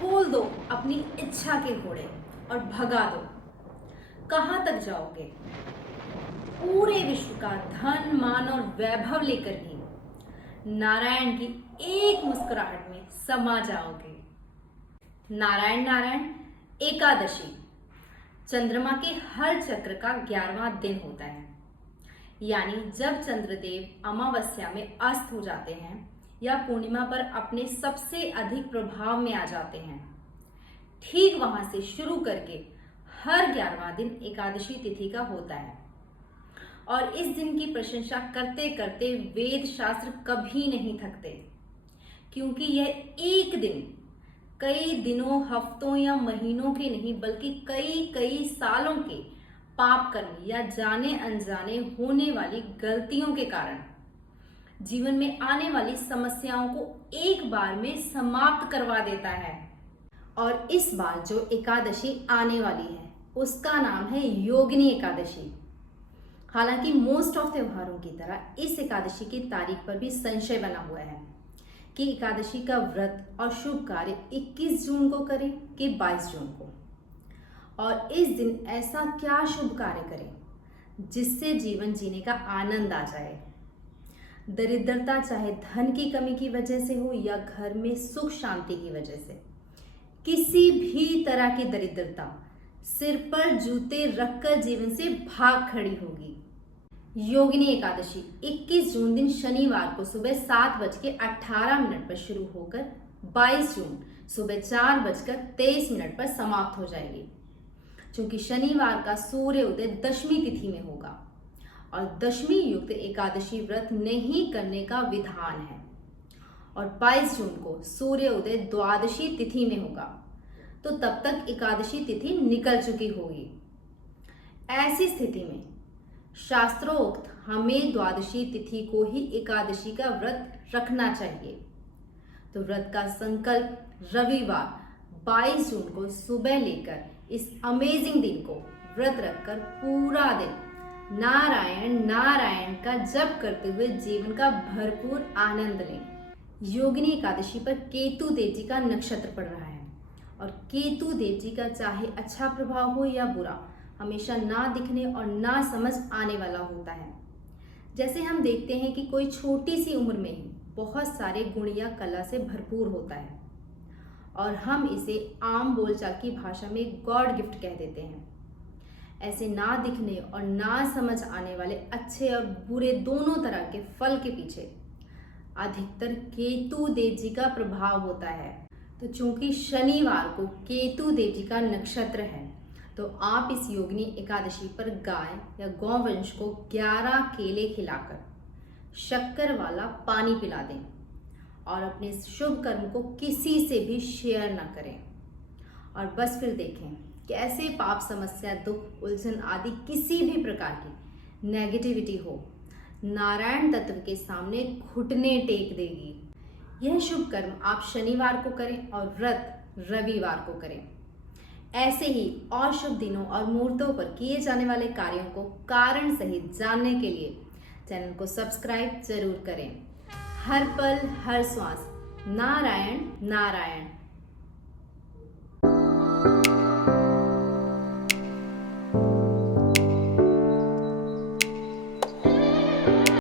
खोल दो अपनी इच्छा के घोड़े और भगा दो। कहाँ तक जाओगे? पूरे विश्व का धन मान और वैभव लेकर भी नारायण की एक मुस्कुराहट में समा जाओगे। नारायण नारायण एकादशी चंद्रमा के हर चक्र का 11वां दिन होता है, यानी जब चंद्रदेव अमावस्या में अस्त हो जाते हैं या पूर्णिमा पर अपने सबसे अधिक प्रभाव में आ जाते हैं। ठीक वहां से शुरू करके हर 11वां दिन एकादशी तिथि का होता है और इस दिन की प्रशंसा करते करते वेद शास्त्र कभी नहीं थकते, क्योंकि यह एक दिन कई दिनों, हफ्तों या महीनों के नहीं बल्कि कई कई सालों के पाप कर्म या जाने अनजाने होने वाली गलतियों के कारण जीवन में आने वाली समस्याओं को एक बार में समाप्त करवा देता है। और इस बार जो एकादशी आने वाली है उसका नाम है योगिनी एकादशी। हालांकि मोस्ट ऑफ त्योहारों की तरह इस एकादशी की तारीख पर भी संशय बना हुआ है कि एकादशी का व्रत और शुभ कार्य 21 जून को करें कि 22 जून को, और इस दिन ऐसा क्या शुभ कार्य करें जिससे जीवन जीने का आनंद आ जाए। दरिद्रता चाहे धन की कमी की वजह से हो या घर में सुख शांति की वजह से, किसी भी तरह की दरिद्रता सिर पर जूते रखकर जीवन से भाग खड़ी होगी। योगिनी एकादशी 21 जून दिन शनिवार को सुबह 7:18 पर शुरू होकर 22 जून सुबह 4:23 पर समाप्त हो जाएगी, क्योंकि शनिवार का सूर्य उदय दशमी तिथि में होगा और दशमी युक्त एकादशी व्रत नहीं करने का विधान है। और 22 जून को सूर्य उदय द्वादशी तिथि में होगा, तो तब तक एकादशी तिथि निकल चुकी होगी। ऐसी स्थिति में शास्त्रोक्त हमें द्वादशी तिथि को ही एकादशी का व्रत रखना चाहिए। तो व्रत का संकल्प रविवार 22 जून को सुबह लेकर इस अमेजिंग दिन को व्रत रखकर पूरा दिन नारायण नारायण का जप करते हुए जीवन का भरपूर आनंद लें। योगिनी एकादशी पर केतु देव जी का नक्षत्र पड़ रहा है और केतु देव जी का चाहे अच्छा प्रभाव हो या बुरा, हमेशा ना दिखने और ना समझ आने वाला होता है। जैसे हम देखते हैं कि कोई छोटी सी उम्र में ही बहुत सारे गुण या कला से भरपूर होता है और हम इसे आम बोलचाल की भाषा में गॉड गिफ्ट कह देते हैं। ऐसे ना दिखने और ना समझ आने वाले अच्छे और बुरे दोनों तरह के फल के पीछे अधिकतर केतु देव जी का प्रभाव होता है। तो चूंकि शनिवार को केतु देव जी का नक्षत्र है, तो आप इस योगिनी एकादशी पर गाय या गौवंश को 11 केले खिलाकर शक्कर वाला पानी पिला दें और अपने शुभ कर्म को किसी से भी शेयर ना करें। और बस फिर देखें कैसे पाप, समस्या, दुख, उलझन आदि किसी भी प्रकार की नेगेटिविटी हो, नारायण तत्व के सामने घुटने टेक देगी। यह शुभ कर्म आप शनिवार को करें और व्रत रविवार को करें। ऐसे ही और शुभ दिनों और मुहूर्तों पर किए जाने वाले कार्यों को कारण सहित जानने के लिए चैनल को सब्सक्राइब जरूर करें। हर पल हर श्वास नारायण नारायण।